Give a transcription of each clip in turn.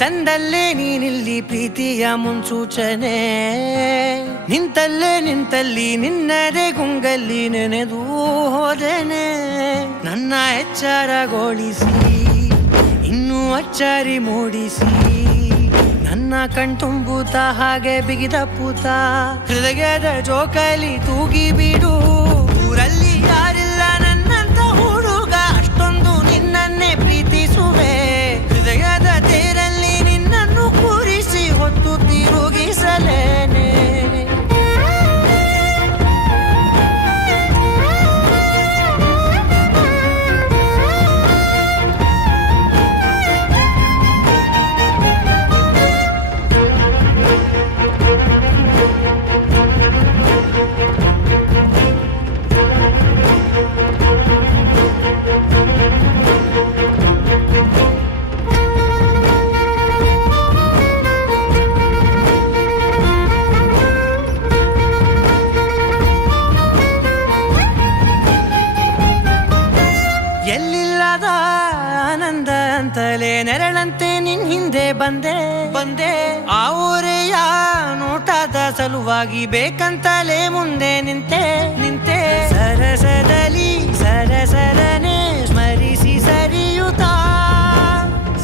ತಂದಲ್ಲೇ ನೀನಿಲ್ಲಿ ಪ್ರೀತಿಯ ಮುನ್ಸೂಚನೆ. ನಿಂತಲ್ಲಿ ನಿನ್ನದೇ ಗುಂಗಲ್ಲಿ ನೆನೆದು ಹೋದೆನೆ. ನನ್ನ ಎಚ್ಚರಗೊಳಿಸಿ ಇನ್ನೂ ಅಚ್ಚರಿ ಮೂಡಿಸಿ, ನನ್ನ ಕಣ್ತುಂಬುತ್ತ ಹಾಗೆ ಬಿಗಿದ ಪೂತ ಹೃದಯದ ಜೋಕಾಲಿ ತೂಗಿ ಬಿಡು. ಊರಲ್ಲಿ ಯಾರಿಲ್ಲ ನನ್ನಂತ ಹುಡುಗ, ಅಷ್ಟೊಂದು ನಿನ್ನನ್ನೇ ಪ್ರೀತಿಸುವೆ. ಹೃದಯದ ತೇರಲ್ಲಿ ನಿನ್ನನ್ನು ಕೂರಿಸಿ ಹೊತ್ತು ತಿರುಗಿಸಲೇನೆ. ಎಲ್ಲಿಲ್ಲದ ಆನಂದ ಅಂತಲೇ ನೆರಳಂತೆ ನಿನ್ ಹಿಂದೆ ಬಂದೆ. ಆ ಊರೆಯ ನೋಟದ ಸಲುವಾಗಿ ಬೇಕಂತಲೇ ಮುಂದೆ ನಿಂತೆ. ಸರಸರನೆ ಸ್ಮರಿಸಿ ಸರಿಯುತ್ತಾ,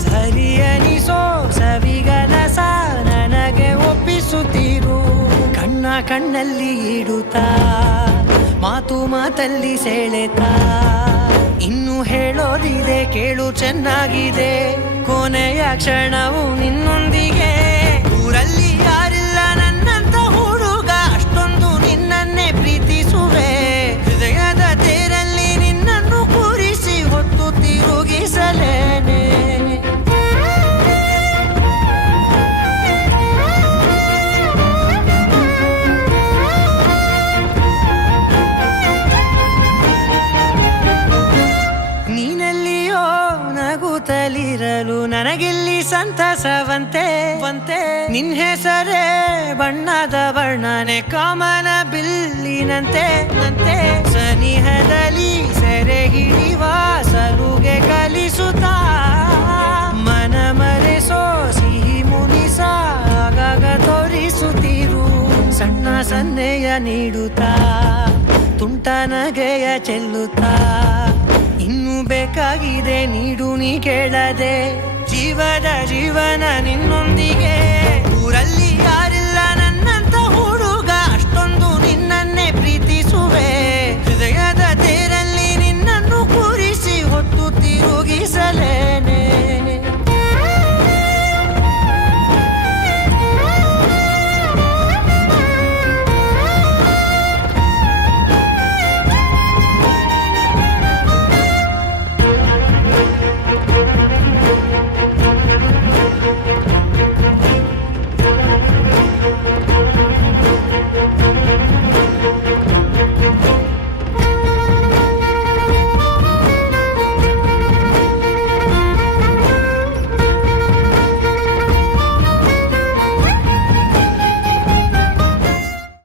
ಸರಿಯನಿಸೋ ಸವಿಗನಸ ನನಗೆ ಒಪ್ಪಿಸುತ್ತೀರು. ಕಣ್ಣಲ್ಲಿ ಇಡುತ್ತಾ, ಮಾತಲ್ಲಿ ಸೆಳೆತಾ, ಇನ್ನು ಹೇಳೋದಿದೆ ಕೇಳು ಚೆನ್ನಾಗಿದೆ. ಕೊನೆಯ ಕ್ಷಣವು ನಿನ್ನೊಂದಿಗೆ. ಊರಲ್ಲಿ ಯಾರಿಲ್ಲ ನನ್ನಂತ ಹುಡುಗ, ಅಷ್ಟೊಂದು ನಿನ್ನನ್ನೇ ಪ್ರೀತಿಸುವೆ. ಹೃದಯದ ತೇರಲ್ಲಿ ನಿನ್ನನ್ನು ಕೂರಿಸಿ ಹೊತ್ತು ತಿರುಗಿಸಲೇನೆ. ನಗುತ್ತಲಿರಲು ನನಗಿಲ್ಲಿ ಸಂತಸವಂತೆ. ನಿನ್ ಹೆಸರೇ ಬಣ್ಣದ ವರ್ಣನೆ ಕಾಮನ ಬಿಲ್ಲಿನಂತೆ. ಸನಿಹದಲ್ಲಿ ಸೆರೆ ಹಿಡಿಯುವ ಸಲುಗೆ ಕಲಿಸುತ್ತಾ, ಮನ ಮರೆಸೋ ಸಿಹಿ ಮುನಿಸ ಆಗಾಗ ತೋರಿಸುತ್ತೀರು. ಸಣ್ಣ ಸನ್ನೆಯ ನೀಡುತ್ತಾ, ತುಂಟ ನಗೆಯ ಚೆಲ್ಲುತ್ತಾ, ಇನ್ನು ಬೇಕಾಗಿದೆ ನೀಡು ನೀ ಕೇಳದೆ. ಜೀವನ ನಿನ್ನೊಂದು